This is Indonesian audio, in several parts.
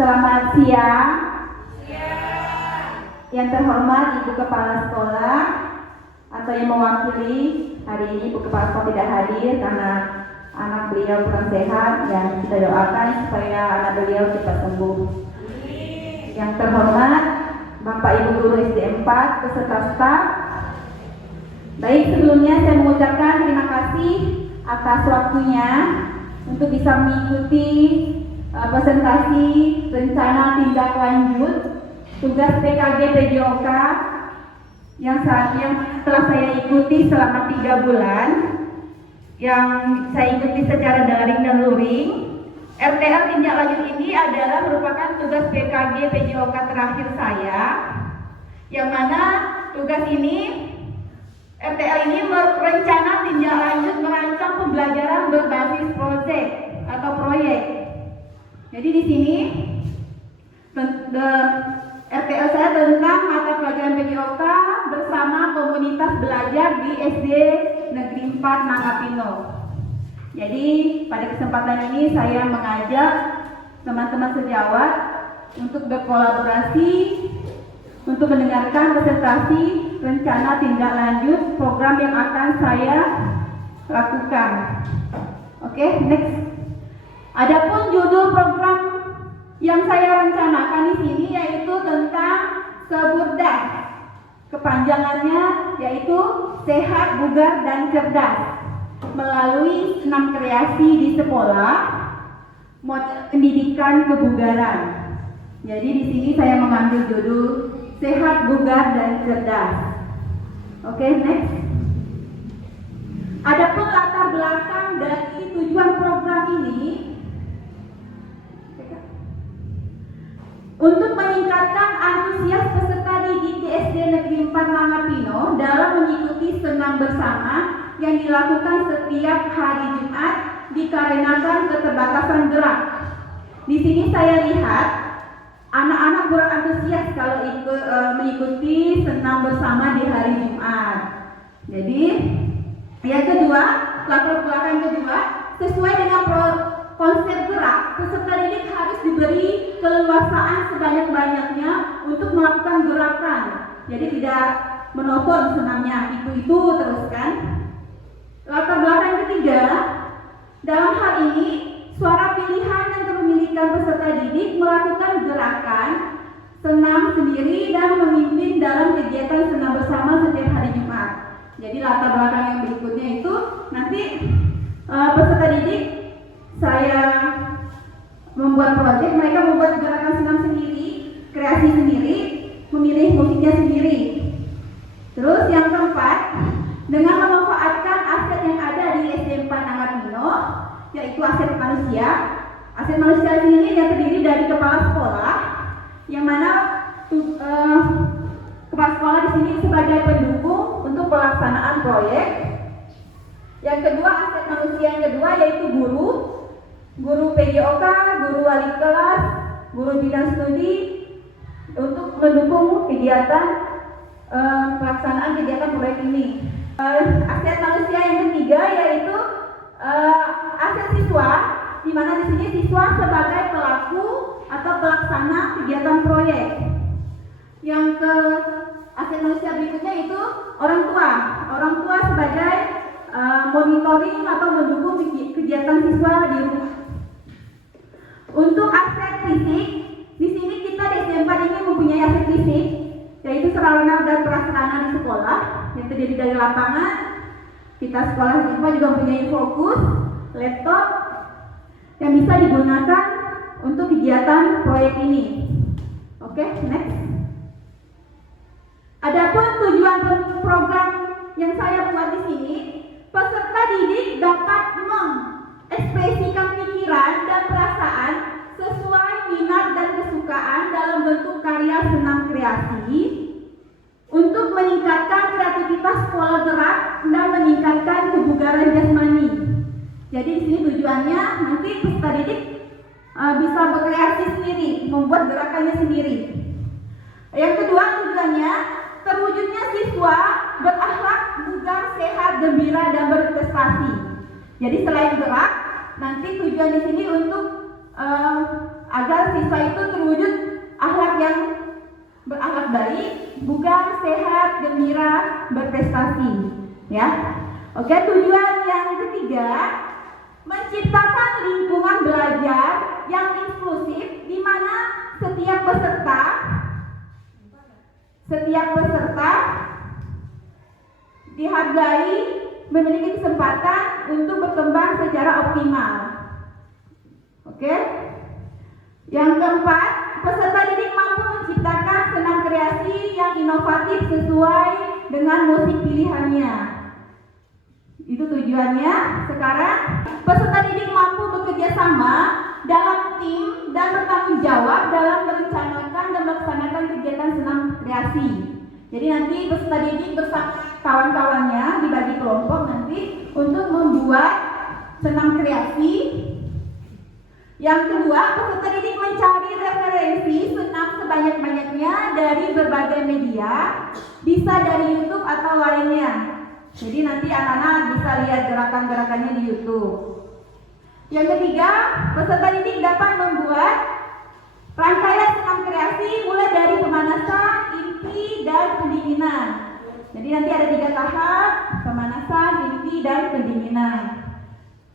Selamat siang. Yang terhormat Ibu Kepala Sekolah atau yang mewakili hari ini Ibu Kepala Sekolah tidak hadir karena anak beliau kurang sehat, yang kita doakan supaya anak beliau cepat sembuh. Yang terhormat Bapak Ibu Guru SD 4 beserta staf. Baik, sebelumnya saya mengucapkan terima kasih atas waktunya untuk bisa mengikuti presentasi rencana tindak lanjut tugas PKG PJOK yang telah saya ikuti selama 3 bulan, yang saya ikuti secara daring dan luring. RTL tindak lanjut ini adalah merupakan tugas PKG PJOK terakhir saya, yang mana tugas ini RTL ini merencana tindak lanjut merancang pembelajaran berbasis proyek. Jadi di sini RTL saya tentang mata pelajaran PJOK bersama komunitas belajar di SD Negeri 4 Nangapino. Jadi pada kesempatan ini saya mengajak teman-teman sejawat untuk berkolaborasi untuk mendengarkan presentasi rencana tindak lanjut program yang akan saya lakukan. Oke, next. Adapun judul program yang saya rencanakan di sini yaitu tentang Seburdas. Kepanjangannya yaitu sehat, bugar, dan cerdas melalui 6 kreasi di sekolah, model pendidikan kebugaran. Jadi di sini saya mengambil judul sehat, bugar, dan cerdas. Oke, next. Adapun latar belakang dari tujuan program ini untuk meningkatkan antusias peserta didik di SD Negeri 4 Nangapino dalam mengikuti senam bersama yang dilakukan setiap hari Jumat dikarenakan keterbatasan gerak. Di sini saya lihat anak-anak kurang antusias kalau mengikuti senam bersama di hari Jumat. Jadi yang kedua, latar belakang kedua, sesuai dengan konsep gerak, peserta didik harus diberi keleluasaan sebanyak-banyaknya untuk melakukan gerakan. Jadi tidak monoton senamnya itu terus kan. Latar belakang ketiga, dalam hal ini suara pilihan yang kepemilikan peserta didik melakukan gerakan senam sendiri dan memimpin dalam kegiatan senam bersama setiap hari Jumat. Jadi latar belakang yang berikutnya itu nanti peserta didik saya membuat proyek, mereka membuat gerakan senam sendiri, kreasi sendiri, memilih musiknya sendiri. Terus yang keempat, dengan memanfaatkan aset yang ada di SD 4 Nangapino, yaitu aset manusia. Aset manusia ini yang terdiri dari kepala sekolah, yang mana kepala sekolah di sini sebagai pendukung untuk pelaksanaan proyek. Yang kedua, aset manusia yang kedua yaitu guru PJOK, guru wali kelas, guru bidang studi untuk mendukung kegiatan pelaksanaan kegiatan proyek ini. Aset manusia yang ketiga yaitu aset siswa, di mana di sini siswa sebagai pelaku atau pelaksana kegiatan proyek. Yang ke aset manusia berikutnya itu orang tua sebagai monitoring atau mendukung kegiatan siswa di rumah. Untuk aset fisik, di sini kita di SD 4 ini mempunyai aset fisik, yaitu sarana dan prasarana di sekolah yang terdiri dari lapangan. Kita sekolah siswa juga mempunyai fokus, laptop yang bisa digunakan untuk kegiatan proyek ini. Oke, next. Adapun tujuan program yang saya buat di sini, peserta didik dapat mengekspresikan pikiran dan perasaan sesuai minat dan kesukaan dalam bentuk karya senam kreasi untuk meningkatkan kreativitas pola gerak dan meningkatkan kebugaran jasmani. Jadi di sini tujuannya nanti peserta didik bisa berkreasi sendiri, membuat gerakannya sendiri. Yang kedua tujuannya terwujudnya siswa berakhlak, bugar, sehat, gembira, dan berprestasi. Jadi selain gerak, nanti tujuan di sini untuk agar siswa itu baik, bugar, sehat, gembira, berprestasi. Ya. Oke, tujuan yang ketiga, menciptakan lingkungan belajar yang inklusif di mana setiap peserta dihargai, memiliki kesempatan untuk berkembang secara optimal. Oke. Yang keempat, peserta didik mampu menciptakan senam kreasi yang inovatif sesuai dengan musik pilihannya. Itu tujuannya. Sekarang, peserta didik mampu bekerja sama dalam tim dan bertanggung jawab dalam merencanakan dan melaksanakan kegiatan senam kreasi. Jadi nanti peserta didik bersama kawan-kawannya dibagi kelompok nanti untuk membuat senam kreasi. Yang kedua, peserta didik mencari referensi senam sebanyak-banyaknya dari berbagai media, bisa dari YouTube atau lainnya. Jadi nanti anak-anak bisa lihat gerakan-gerakannya di YouTube. Yang ketiga, peserta didik dapat membuat rangkaian senam kreasi mulai dari pemanasan, inti, dan pendinginan. Jadi nanti ada 3 tahap, pemanasan, inti, dan pendinginan.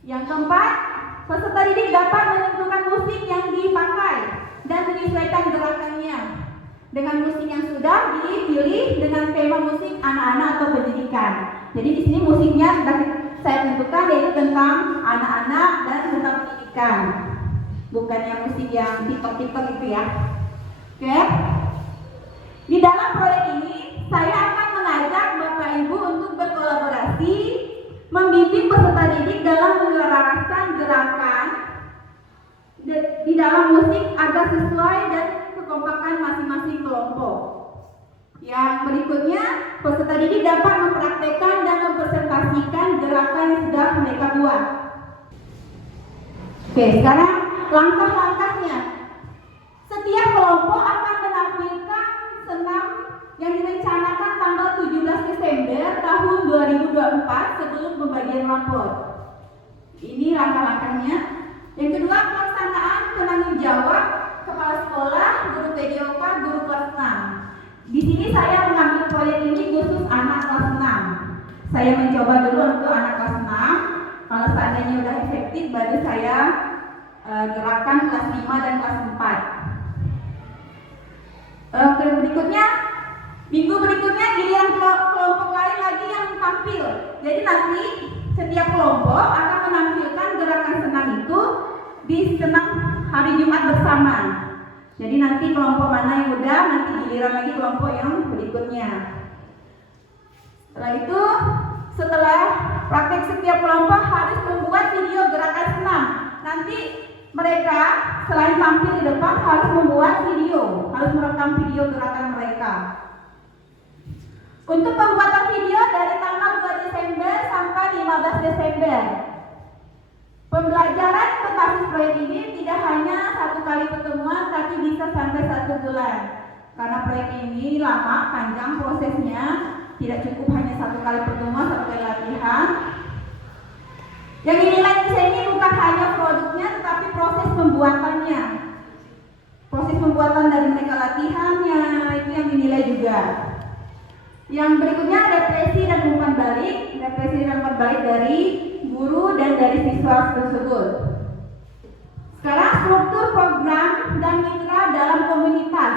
Yang keempat, peserta didik dapat menentukan musik yang dipakai dan menyesuaikan gerakannya dengan musik yang sudah dipilih dengan tema musik anak-anak atau pendidikan. Jadi di sini musiknya sudah saya tentukan yaitu tentang anak-anak dan tentang pendidikan, bukan yang musik yang TikTok itu ya. Oke. Di dalam proyek ini saya akan mengajak Bapak Ibu untuk berkolaborasi membimbing peserta didik dalam menyelaraskan gerakan di dalam musik agar sesuai dan kekompakan masing-masing kelompok. Yang berikutnya, peserta didik dapat mempraktekkan dan mempresentasikan gerakan yang sudah mereka buat. Oke, sekarang langkah-langkahnya. Setiap kelompok akan menampilkan senam yang direncanakan tanggal 17 Desember tahun 2024 sebelum pembagian rapor. Ini langkah-langkahnya. Yang kedua, pelaksanaan penanggung jawab kepala sekolah, guru PJOK, guru kelas 6. Di sini saya mengambil proyek ini khusus anak kelas 6. Saya mencoba dulu untuk anak kelas 6. Kalau seandainya sudah efektif, baru saya gerakan kelas 5 dan kelas 4. Berikutnya, minggu berikutnya giliran kelompok lain lagi yang tampil. Jadi nanti setiap kelompok akan menampilkan gerakan senam itu di senam hari Jumat bersama. Jadi nanti kelompok mana yang udah, nanti giliran lagi kelompok yang berikutnya. Setelah itu, setelah praktek setiap kelompok harus membuat video gerakan senam. Nanti mereka selain tampil di depan harus membuat video, harus merekam video gerakan mereka. Untuk pembuatan video dari tanggal 2 Desember sampai 15 Desember. Pembelajaran berbasis proyek ini tidak hanya 1 kali pertemuan, tapi bisa sampai 1 bulan. Karena proyek ini lama, panjang prosesnya, tidak cukup hanya 1 kali pertemuan, 1 kali latihan. Yang dinilai di sini bukan hanya produknya, tetapi proses pembuatannya. Proses pembuatan dari mereka latihannya, itu yang dinilai juga. Yang berikutnya represi dan umpan balik. Represi dan umpan balik dari guru dan dari siswa tersebut. Sekarang struktur program dan mitra dalam komunitas.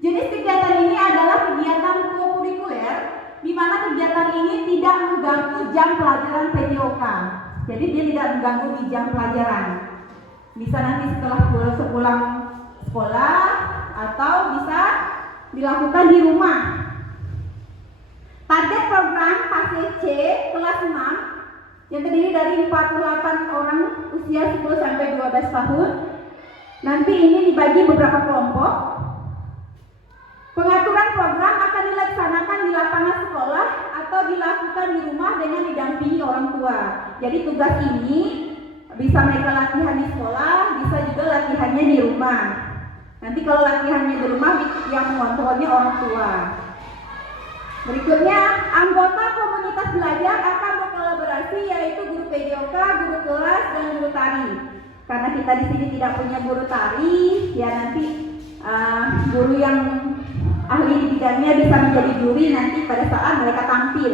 Jenis kegiatan ini adalah kegiatan kokurikuler, di mana kegiatan ini tidak mengganggu jam pelajaran PJOK. Jadi dia tidak mengganggu di jam pelajaran. Bisa nanti setelah sepulang sekolah atau bisa dilakukan di rumah. Target program fase C kelas 6 yang terdiri dari 48 orang usia 10 sampai 12 tahun. Nanti ini dibagi beberapa kelompok. Pengaturan program akan dilaksanakan di lapangan sekolah atau dilakukan di rumah dengan didampingi orang tua. Jadi tugas ini bisa mereka latihan di sekolah, bisa juga latihannya di rumah. Nanti kalau latihannya di rumah yang mengontrolnya orang tua. Berikutnya, anggota komunitas belajar akan berkolaborasi yaitu guru PJOK, guru kelas, dan guru tari. Karena kita di sini tidak punya guru tari, ya nanti guru yang ahli di bidangnya bisa menjadi juri nanti pada saat mereka tampil.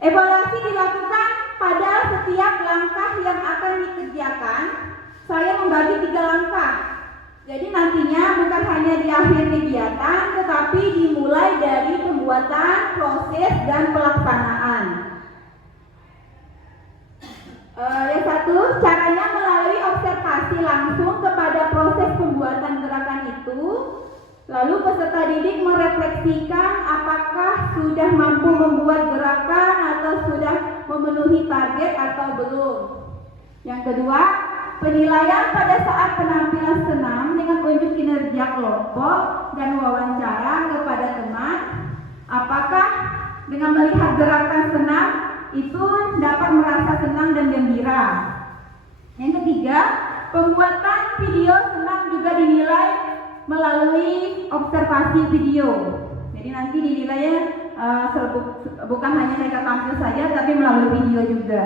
Evaluasi dilakukan pada setiap langkah yang akan dikerjakan. Saya membagi 3 langkah. Jadi nantinya bukan hanya di akhir kegiatan, tetapi dimulai dari pembuatan, proses, dan pelaksanaan. Yang satu, caranya melalui observasi langsung kepada proses pembuatan gerakan itu. Lalu peserta didik merefleksikan apakah sudah mampu membuat gerakan atau sudah memenuhi target atau belum. Yang kedua, penilaian pada saat penampilan senam dengan unjuk kinerja kelompok dan wawancara kepada teman. Apakah dengan melihat gerakan senam itu dapat merasa senang dan gembira. Yang ketiga, pembuatan video senam juga dinilai melalui observasi video. Jadi nanti dinilainya bukan hanya mereka tampil saja, tapi melalui video juga.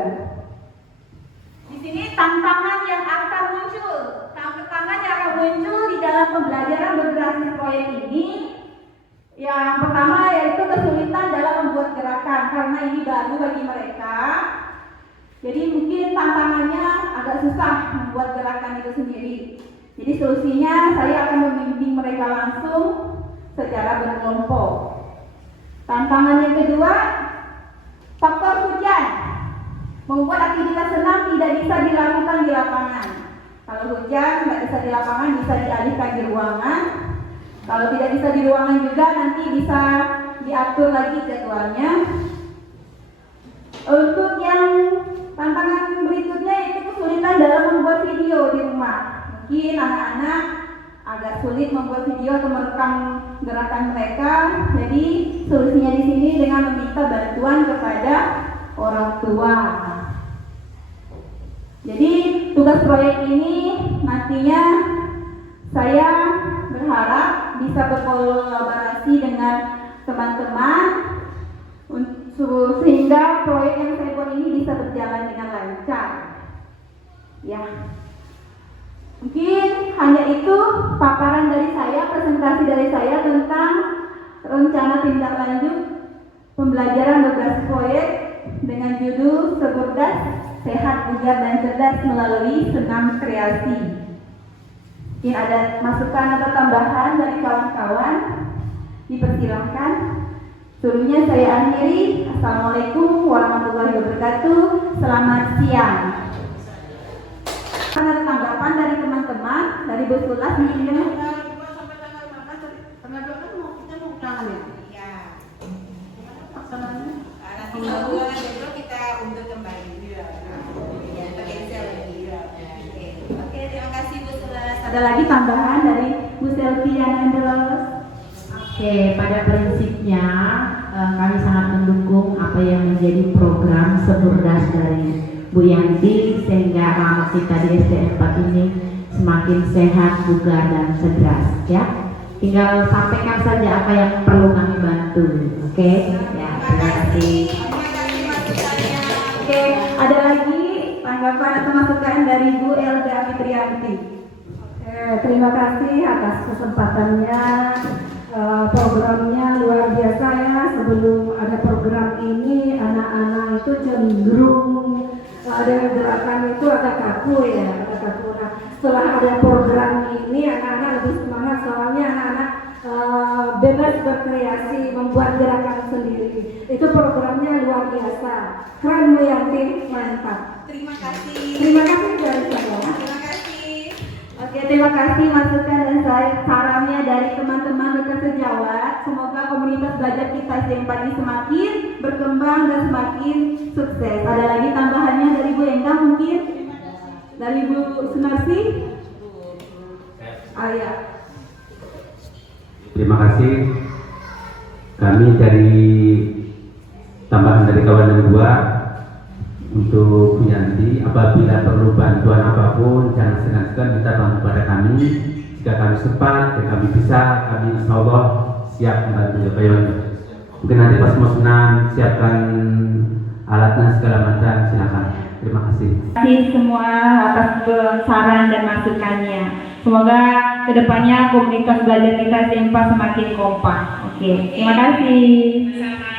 Di sini tantangan yang akan muncul. Tantangan yang akan muncul di dalam pembelajaran berbasis proyek ini. Yang pertama yaitu kesulitan dalam membuat gerakan karena ini baru bagi mereka. Jadi mungkin tantangannya agak susah membuat gerakan itu sendiri. Jadi solusinya saya akan membimbing mereka langsung secara berkelompok. Tantangan yang kedua, faktor hujan. Membuat aktivitas senam tidak bisa dilakukan di lapangan. Kalau hujan tidak bisa di lapangan, bisa dialihkan di ruangan. Kalau tidak bisa di ruangan juga nanti bisa diatur lagi jadwalnya. Untuk yang tantangan berikutnya itu kesulitan dalam membuat video di rumah. Mungkin anak-anak agak sulit membuat video atau merekam gerakan mereka. Jadi solusinya di sini dengan meminta bantuan kepada orang tua. Jadi tugas proyek ini nantinya saya berharap bisa berkolaborasi dengan teman-teman sehingga proyek yang saya buat ini bisa berjalan dengan lancar. Ya, mungkin hanya itu paparan dari saya, presentasi dari saya tentang rencana tindak lanjut pembelajaran berbasis proyek dengan judul Secerdas, Sehat, Bugar, dan Cerdas melalui Senam Kreasi. Mungkin ada masukan atau tambahan dari kawan-kawan, dipersilakan. Sebelumnya saya akhiri. Assalamualaikum warahmatullahi wabarakatuh. Selamat siang. Ada tanggapan dari teman-teman, dari Bu Sulas mungkin? Sampai tanggal 14, tanggal 12 kan kita mau ulangan ya? Iya. Paksanaannya? Nanti kalau ulangan besok kita undur kembali. Iya. Ya, kita cancel lagi. Oke, terima kasih Bu Sulas. Ada lagi tambahan dari Bu Selvi dan Andros? Oke, pada prinsipnya kami sangat mendukung apa yang menjadi program Secerdas dari Bu Yanti sehingga anak kita di SD 4 ini semakin sehat, bugar, dan cerdas. Ya, tinggal sampaikan saja apa yang perlu kami bantu. Oke, ya, terima kasih. Oke, ada lagi tanggapan atau masukan dari Bu Elda Fitrianti? Terima kasih atas kesempatannya. Programnya luar biasa ya. Sebelum ada program ini, anak-anak itu cenderung ada gerakan itu agak kaku ya, agak kaku. Nah, setelah ada program ini, anak-anak lebih semangat soalnya anak-anak bebas berkreasi, membuat gerakan sendiri. Itu programnya luar biasa. Keren Bu Yanti, mantap. Terima kasih. Terima kasih dari saya. Terima kasih. Oke, terima kasih masukan dan sarannya dari teman-teman rekan sejawat. Semoga komunitas belajar kita SD 4 ini semakin berkembang dan semakin sukses. Ada lagi tambahannya dari Bu Endang mungkin? Dari Bu Sunarsi? Ya. Terima kasih. Kami dari tambahan dari kawan yang dua untuk Bu Yanti, apabila perlu bantuan apapun jangan segan-segan minta bantu pada kami. Jika kami sempat, jika kami bisa, kami insya Allah siap membantu ya Pak Yon. Mungkin nanti pas mau senam siapkan alatnya segala macam, silakan. Terima kasih. Terima kasih semua atas saran dan masukannya. Semoga kedepannya komunitas belajar kita SMP semakin kompak. Oke, terima kasih.